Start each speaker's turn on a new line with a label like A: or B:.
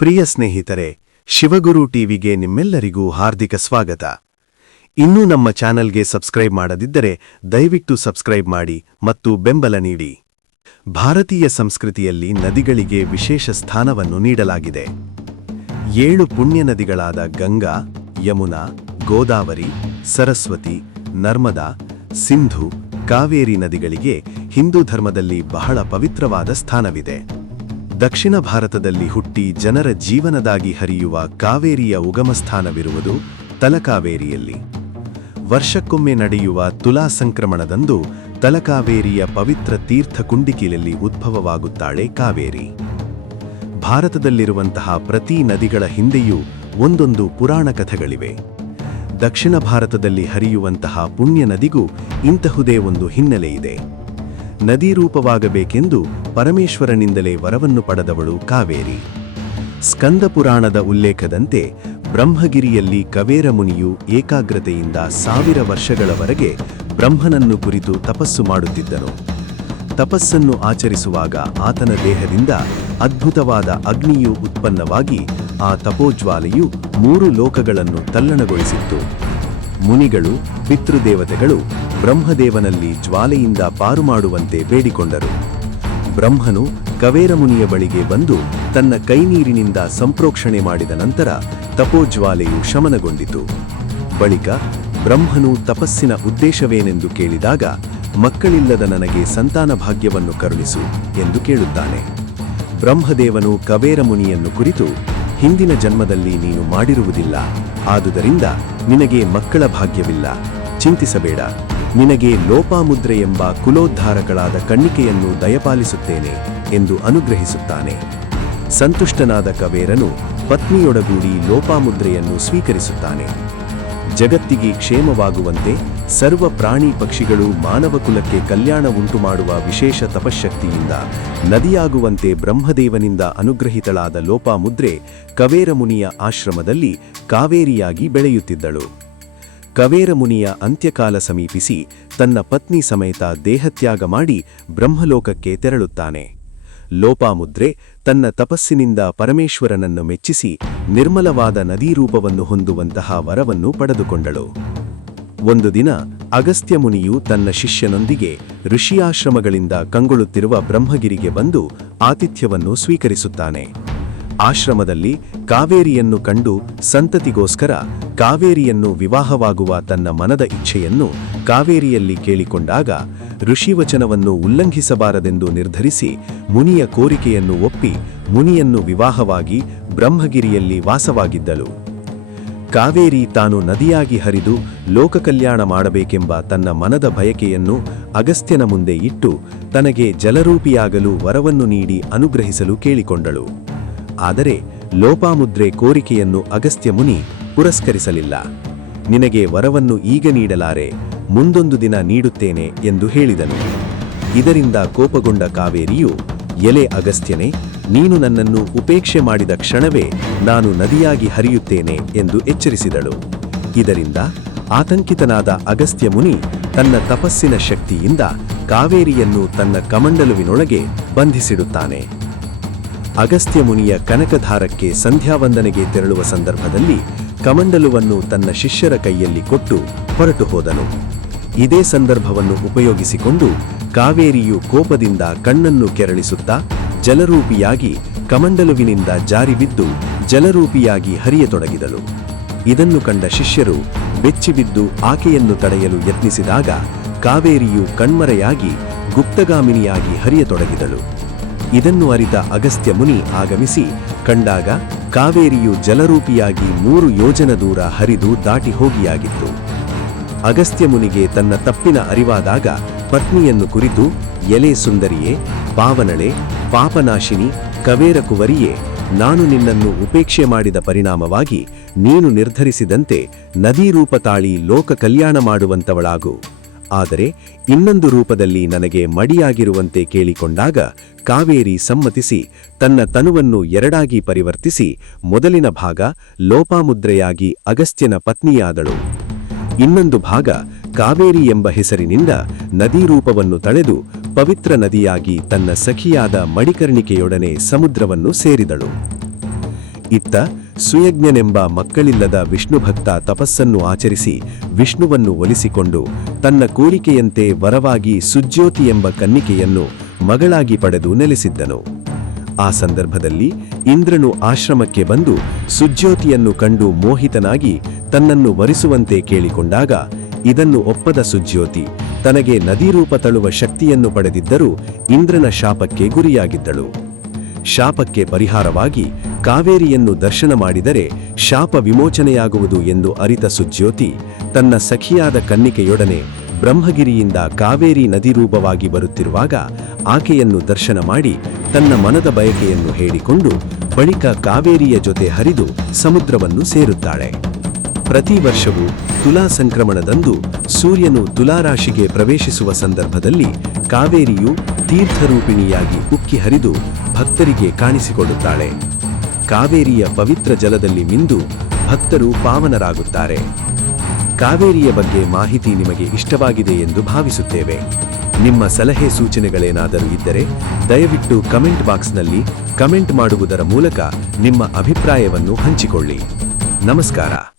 A: ಪ್ರಿಯ ಸ್ನೇಹಿತರೆ, ಶಿವಗುರು ಟಿವಿಗೆ ನಿಮ್ಮೆಲ್ಲರಿಗೂ ಹಾರ್ದಿಕ ಸ್ವಾಗತ. ಇನ್ನೂ ನಮ್ಮ ಚಾನೆಲ್ಗೆ ಸಬ್ಸ್ಕ್ರೈಬ್ ಮಾಡದಿದ್ದರೆ ದಯವಿಟ್ಟು ಸಬ್ಸ್ಕ್ರೈಬ್ ಮಾಡಿ ಮತ್ತು ಬೆಂಬಲ ನೀಡಿ. ಭಾರತೀಯ ಸಂಸ್ಕೃತಿಯಲ್ಲಿ ನದಿಗಳಿಗೆ ವಿಶೇಷ ಸ್ಥಾನವನ್ನು ನೀಡಲಾಗಿದೆ. ಏಳು ಪುಣ್ಯ ನದಿಗಳಾದ ಗಂಗಾ, ಯಮುನಾ, ಗೋದಾವರಿ, ಸರಸ್ವತಿ, ನರ್ಮದಾ, ಸಿಂಧು, ಕಾವೇರಿ ನದಿಗಳಿಗೆ ಹಿಂದೂ ಧರ್ಮದಲ್ಲಿ ಬಹಳ ಪವಿತ್ರವಾದ ಸ್ಥಾನವಿದೆ. ದಕ್ಷಿಣ ಭಾರತದಲ್ಲಿ ಹುಟ್ಟಿ ಜನರ ಜೀವನದಾಗಿ ಹರಿಯುವ ಕಾವೇರಿಯ ಉಗಮಸ್ಥಾನವಿರುವುದು ತಲಕಾವೇರಿಯಲ್ಲಿ. ವರ್ಷಕ್ಕೊಮ್ಮೆ ನಡೆಯುವ ತುಲಾ ಸಂಕ್ರಮಣದಂದು ತಲಕಾವೇರಿಯ ಪವಿತ್ರ ತೀರ್ಥ ಕುಂಡಿಕಿಲಲ್ಲಿ ಉದ್ಭವವಾಗುತ್ತಾಳೆ ಕಾವೇರಿ. ಭಾರತದಲ್ಲಿರುವಂತಹ ಪ್ರತಿ ನದಿಗಳ ಹಿಂದೆಯೂ ಒಂದೊಂದು ಪುರಾಣ ಕಥೆಗಳಿವೆ. ದಕ್ಷಿಣ ಭಾರತದಲ್ಲಿ ಹರಿಯುವಂತಹ ಪುಣ್ಯ ನದಿಗೂ ಇಂತಹುದೇ ಒಂದು ಹಿನ್ನೆಲೆ ಇದೆ. ನದಿ ರೂಪವಾಗಬೇಕೆಂದು ಪರಮೇಶ್ವರನಿಂದಲೇ ವರವನ್ನು ಪಡೆದವಳು ಕಾವೇರಿ. ಸ್ಕಂದ ಪುರಾಣದ ಉಲ್ಲೇಖದಂತೆ ಬ್ರಹ್ಮಗಿರಿಯಲ್ಲಿ ಕವೇರ ಮುನಿಯು ಏಕಾಗ್ರತೆಯಿಂದ ಸಾವಿರ ವರ್ಷಗಳವರೆಗೆ ಬ್ರಹ್ಮನನ್ನು ಕುರಿತು ತಪಸ್ಸು ಮಾಡುತ್ತಿದ್ದನು. ತಪಸ್ಸನ್ನು ಆಚರಿಸುವಾಗ ಆತನ ದೇಹದಿಂದ ಅದ್ಭುತವಾದ ಅಗ್ನಿಯು ಉತ್ಪನ್ನವಾಗಿ ಆ ತಪೋಜ್ವಾಲೆಯು ಮೂರು ಲೋಕಗಳನ್ನು ತಲ್ಲಣಗೊಳಿಸಿತ್ತು. ಮುನಿಗಳು, ಪಿತೃದೇವತೆಗಳು ಬ್ರಹ್ಮದೇವನಲ್ಲಿ ಜ್ವಾಲೆಯಿಂದ ಪಾರು ಮಾಡುವಂತೆ ಬೇಡಿಕೊಂಡರು. ಬ್ರಹ್ಮನು ಕವೇರಮುನಿಯ ಬಳಿಗೆ ಬಂದು ತನ್ನ ಕೈನೀರಿನಿಂದ ಸಂಪ್ರೋಕ್ಷಣೆ ಮಾಡಿದ ನಂತರ ತಪೋಜ್ವಾಲೆಯು ಶಮನಗೊಂಡಿತು. ಬಳಿಕ ಬ್ರಹ್ಮನು ತಪಸ್ಸಿನ ಉದ್ದೇಶವೇನೆಂದು ಕೇಳಿದಾಗ, ಮಕ್ಕಳಿಲ್ಲದ ನನಗೆ ಸಂತಾನ ಭಾಗ್ಯವನ್ನು ಕರುಣಿಸು ಎಂದು ಕೇಳುತ್ತಾನೆ. ಬ್ರಹ್ಮದೇವನು ಕವೇರಮುನಿಯನ್ನು ಕುರಿತು, ಹಿಂದಿನ ಜನ್ಮದಲ್ಲಿ ನೀನು ಮಾಡಿರುವುದಿಲ್ಲ, ಆದುದರಿಂದ ನಿನಗೆ ಮಕ್ಕಳ ಭಾಗ್ಯವಿಲ್ಲ, ಚಿಂತಿಸಬೇಡ. ನಿನಗೆ ಲೋಪಾಮುದ್ರೆ ಎಂಬ ಕುಲೋದ್ಧಾರಗಳಾದ ಕಣ್ಣಿಕೆಯನ್ನು ದಯಪಾಲಿಸುತ್ತೇನೆ ಎಂದು ಅನುಗ್ರಹಿಸುತ್ತಾನೆ. ಸಂತುಷ್ಟನಾದ ಕವೇರನು ಪತ್ನಿಯೊಡಗೂಡಿ ಲೋಪಾಮುದ್ರೆಯನ್ನು ಸ್ವೀಕರಿಸುತ್ತಾನೆ. ಜಗತ್ತಿಗೆ ಕ್ಷೇಮವಾಗುವಂತೆ ಸರ್ವ ಪ್ರಾಣಿ ಪಕ್ಷಿಗಳು ಮಾನವ ಕುಲಕ್ಕೆ ಕಲ್ಯಾಣ ಉಂಟು ಮಾಡುವ ವಿಶೇಷ ತಪಶಕ್ತಿಯಿಂದ ನದಿಯಾಗುವಂತೆ ಬ್ರಹ್ಮದೇವನಿಂದ ಅನುಗ್ರಹಿತಳಾದ ಲೋಪಾಮುದ್ರೆ ಕವೇರಮುನಿಯ ಆಶ್ರಮದಲ್ಲಿ ಕಾವೇರಿಯಾಗಿ ಬೆಳೆಯುತ್ತಿದ್ದಳು. ಕವೇರಮುನಿಯ ಅಂತ್ಯಕಾಲ ಸಮೀಪಿಸಿ ತನ್ನ ಪತ್ನಿ ಸಮೇತ ದೇಹತ್ಯಾಗ ಮಾಡಿ ಬ್ರಹ್ಮಲೋಕಕ್ಕೆ ತೆರಳುತ್ತಾನೆ. ಲೋಪಾಮುದ್ರೆ ತನ್ನ ತಪಸ್ಸಿನಿಂದ ಪರಮೇಶ್ವರನನ್ನು ಮೆಚ್ಚಿಸಿ ನಿರ್ಮಲವಾದ ನದೀರೂಪವನ್ನು ಹೊಂದುವಂತಹ ವರವನ್ನು ಪಡೆದುಕೊಂಡಳು. ಒಂದು ದಿನ ಅಗಸ್ತ್ಯ ಮುನಿಯು ತನ್ನ ಶಿಷ್ಯನೊಂದಿಗೆ ಋಷಿಯಾಶ್ರಮಗಳಿಂದ ಕಂಗೊಳುತ್ತಿರುವ ಬ್ರಹ್ಮಗಿರಿಗೆ ಬಂದು ಆತಿಥ್ಯವನ್ನು ಸ್ವೀಕರಿಸುತ್ತಾನೆ. ಆಶ್ರಮದಲ್ಲಿ ಕಾವೇರಿಯನ್ನು ಕಂಡು ಸಂತತಿಗೋಸ್ಕರ ಕಾವೇರಿಯನ್ನು ವಿವಾಹವಾಗುವ ತನ್ನ ಮನದ ಇಚ್ಛೆಯನ್ನು ಕಾವೇರಿಯಲ್ಲಿ ಕೇಳಿಕೊಂಡಾಗ ಋಷಿವಚನವನ್ನು ಉಲ್ಲಂಘಿಸಬಾರದೆಂದು ನಿರ್ಧರಿಸಿ ಮುನಿಯ ಕೋರಿಕೆಯನ್ನು ಒಪ್ಪಿ ಮುನಿಯನ್ನು ವಿವಾಹವಾಗಿ ಬ್ರಹ್ಮಗಿರಿಯಲ್ಲಿ ವಾಸವಾಗಿದ್ದಳು. ಕಾವೇರಿ ತಾನು ನದಿಯಾಗಿ ಹರಿದು ಲೋಕಕಲ್ಯಾಣ ಮಾಡಬೇಕೆಂಬ ತನ್ನ ಮನದ ಬಯಕೆಯನ್ನು ಅಗಸ್ತ್ಯನ ಮುಂದೆ ಇಟ್ಟು ತನಗೆ ಜಲರೂಪಿಯಾಗಲು ವರವನ್ನು ನೀಡಿ ಅನುಗ್ರಹಿಸಲು ಕೇಳಿಕೊಂಡಳು. ಆದರೆ ಲೋಪಾಮುದ್ರೆ ಕೋರಿಕೆಯನ್ನು ಅಗಸ್ತ್ಯ ಮುನಿ ಪುರಸ್ಕರಿಸಲಿಲ್ಲ. ನಿನಗೆ ವರವನ್ನು ಈಗ ನೀಡಲಾರೆ, ಮುಂದೊಂದು ದಿನ ನೀಡುತ್ತೇನೆ ಎಂದು ಹೇಳಿದನು. ಇದರಿಂದ ಕೋಪಗೊಂಡ ಕಾವೇರಿಯು, ಎಲೆ ಅಗಸ್ತ್ಯನೇ, ನೀನು ನನ್ನನ್ನು ಉಪೇಕ್ಷೆ ಮಾಡಿದ ಕ್ಷಣವೇ ನಾನು ನದಿಯಾಗಿ ಹರಿಯುತ್ತೇನೆ ಎಂದು ಎಚ್ಚರಿಸಿದಳು. ಇದರಿಂದ ಆತಂಕಿತನಾದ ಅಗಸ್ತ್ಯ ಮುನಿ ತನ್ನ ತಪಸ್ಸಿನ ಶಕ್ತಿಯಿಂದ ಕಾವೇರಿಯನ್ನು ತನ್ನ ಕಮಂಡಲುವಿನೊಳಗೆ ಬಂಧಿಸಿಡುತ್ತಾನೆ. ಅಗಸ್ತ್ಯ ಮುನಿಯ ಕನಕಧಾರಕ್ಕೆ ಸಂಧ್ಯಾವಂದನೆಗೆ ತೆರಳುವ ಸಂದರ್ಭದಲ್ಲಿ ಕಮಂಡಲುವನ್ನು ತನ್ನ ಶಿಷ್ಯರ ಕೈಯಲ್ಲಿ ಕೊಟ್ಟು ಹೊರಟು ಹೋದನು. ಇದೇ ಸಂದರ್ಭವನ್ನು ಉಪಯೋಗಿಸಿಕೊಂಡು ಕಾವೇರಿಯು ಕೋಪದಿಂದ ಕಣ್ಣನ್ನು ಕೆರಳಿಸುತ್ತಾ ಜಲರೂಪಿಯಾಗಿ ಕಮಂಡಲುವಿನಿಂದ ಜಾರಿಬಿದ್ದು ಜಲರೂಪಿಯಾಗಿ ಹರಿಯತೊಡಗಿದಳು. ಇದನ್ನು ಕಂಡ ಶಿಷ್ಯರು ಬೆಚ್ಚಿಬಿದ್ದು ಆಕೆಯನ್ನು ತಡೆಯಲು ಯತ್ನಿಸಿದಾಗ ಕಾವೇರಿಯು ಕಣ್ಮರೆಯಾಗಿ ಗುಪ್ತಗಾಮಿನಿಯಾಗಿ ಹರಿಯತೊಡಗಿದಳು. ಇದನ್ನು ಅರಿತ ಅಗಸ್ತ್ಯ ಮುನಿ ಆಗಮಿಸಿ, ಕಂಡಾಗ ಕಾವೇರಿಯು ಜಲರೂಪಿಯಾಗಿ ಮೂರು ಯೋಜನ ದೂರ ಹರಿದು ದಾಟಿ ಹೋಗಿಯಾಗಿತ್ತು. ಅಗಸ್ತ್ಯ ಮುನಿಗೆ ತನ್ನ ತಪ್ಪಿನ ಅರಿವಾದಾಗ ಪತ್ನಿಯನ್ನು ಕುರಿತು, ಎಲೆ ಸುಂದರಿಯೇ, ಪಾವನಳೆ, ಪಾಪನಾಶಿನಿ ಕವೇರಕುವರಿಯೇ ನಾನು ನಿನ್ನನ್ನು ಉಪೇಕ್ಷೆ ಮಾಡಿದ ಪರಿಣಾಮವಾಗಿ ನೀನು ನಿರ್ಧರಿಸಿದಂತೆ ನದಿ ರೂಪ ತಾಳಿ ಲೋಕ ಕಲ್ಯಾಣ ಮಾಡುವಂತವಳಾಗು. ಆದರೆ ಇನ್ನೊಂದು ರೂಪದಲ್ಲಿ ನನಗೆ ಮಡಿಯಾಗಿರುವಂತೆ ಕೇಳಿಕೊಂಡಾಗ ಕಾವೇರಿ ಸಮ್ಮತಿಸಿ ತನ್ನ ತನುವನ್ನು ಎರಡಾಗಿ ಪರಿವರ್ತಿಸಿ ಮೊದಲಿನ ಭಾಗ ಲೋಪಾಮುದ್ರೆಯಾಗಿ ಅಗಸ್ತ್ಯನ ಪತ್ನಿಯಾದಳು. ಇನ್ನೊಂದು ಭಾಗ ಕಾವೇರಿ ಎಂಬ ಹೆಸರಿನಿಂದ ನದಿ ರೂಪವನ್ನು ತಳೆದು ಪವಿತ್ರ ನದಿಯಾಗಿ ತನ್ನ ಸಖಿಯಾದ ಮಡಿಕರ್ಣಿಕೆಯೊಡನೆ ಸಮುದ್ರವನ್ನು ಸೇರಿದಳು. ಇತ್ತ ಸುಯಜ್ಞನೆಂಬ ಮಕ್ಕಳಿಲ್ಲದ ವಿಷ್ಣು ಭಕ್ತ ತಪಸ್ಸನ್ನು ಆಚರಿಸಿ ವಿಷ್ಣುವನ್ನು ಒಲಿಸಿಕೊಂಡು ತನ್ನ ಕೋರಿಕೆಯಂತೆ ವರವಾಗಿ ಸುಜ್ಯೋತಿ ಎಂಬ ಕನ್ನಿಕೆಯನ್ನು ಮಗಳಾಗಿ ಪಡೆದು ನೆಲೆಸಿದ್ದನು. ಆ ಸಂದರ್ಭದಲ್ಲಿ ಇಂದ್ರನು ಆಶ್ರಮಕ್ಕೆ ಬಂದು ಸುಜ್ಯೋತಿಯನ್ನು ಕಂಡು ಮೋಹಿತನಾಗಿ ತನ್ನನ್ನು ವರಿಸುವಂತೆ ಕೇಳಿಕೊಂಡಾಗ, ಇದನ್ನು ಒಪ್ಪದ ಸುಜ್ಯೋತಿ ತನಗೆ ನದಿರೂಪ ತಳುವ ಶಕ್ತಿಯನ್ನು ಪಡೆದಿದ್ದರೂ ಇಂದ್ರನ ಶಾಪಕ್ಕೆ ಗುರಿಯಾಗಿದ್ದಳು. ಶಾಪಕ್ಕೆ ಪರಿಹಾರವಾಗಿ ಕಾವೇರಿಯನ್ನು ದರ್ಶನ ಮಾಡಿದರೆ ಶಾಪ ವಿಮೋಚನೆಯಾಗುವುದು ಎಂದು ಅರಿತ ಸುಜ್ಯೋತಿ ತನ್ನ ಸಖಿಯಾದ ಕನ್ನಿಕೆಯೊಡನೆ ಬ್ರಹ್ಮಗಿರಿಯಿಂದ ಕಾವೇರಿ ನದಿ ರೂಪವಾಗಿ ಬರುತ್ತಿರುವಾಗ ಆಕೆಯನ್ನು ದರ್ಶನ ಮಾಡಿ ತನ್ನ ಮನದ ಬಯಕೆಯನ್ನು ಹೇಳಿಕೊಂಡು ಬಳಿಕ ಕಾವೇರಿಯ ಜೊತೆ ಹರಿದು ಸಮುದ್ರವನ್ನು ಸೇರುತ್ತಾಳೆ. ಪ್ರತಿ ವರ್ಷವೂ ತುಲಾ ಸಂಕ್ರಮಣದಂದು ಸೂರ್ಯನು ತುಲಾರಾಶಿಗೆ ಪ್ರವೇಶಿಸುವ ಸಂದರ್ಭದಲ್ಲಿ ಕಾವೇರಿಯು ತೀರ್ಥರೂಪಿಣಿಯಾಗಿ ಉಕ್ಕಿ ಹರಿದು ಭಕ್ತರಿಗೆ ಕಾಣಿಸಿಕೊಳ್ಳುತ್ತಾಳೆ. ಕಾವೇರಿಯ ಪವಿತ್ರ ಜಲದಲ್ಲಿ ಮಿಂದು ಭಕ್ತರು ಪಾವನರಾಗುತ್ತಾರೆ. ಕಾವೇರಿಯ ಬಗ್ಗೆ ಮಾಹಿತಿ ನಿಮಗೆ ಇಷ್ಟವಾಗಿದೆ ಎಂದು ಭಾವಿಸುತ್ತೇವೆ. ನಿಮ್ಮ ಸಲಹೆ ಸೂಚನೆಗಳೇನಾದರೂ ಇದ್ದರೆ ದಯವಿಟ್ಟು ಕಮೆಂಟ್ ಬಾಕ್ಸ್ನಲ್ಲಿ ಕಮೆಂಟ್ ಮಾಡುವುದರ ಮೂಲಕ ನಿಮ್ಮ ಅಭಿಪ್ರಾಯವನ್ನು ಹಂಚಿಕೊಳ್ಳಿ. ನಮಸ್ಕಾರ.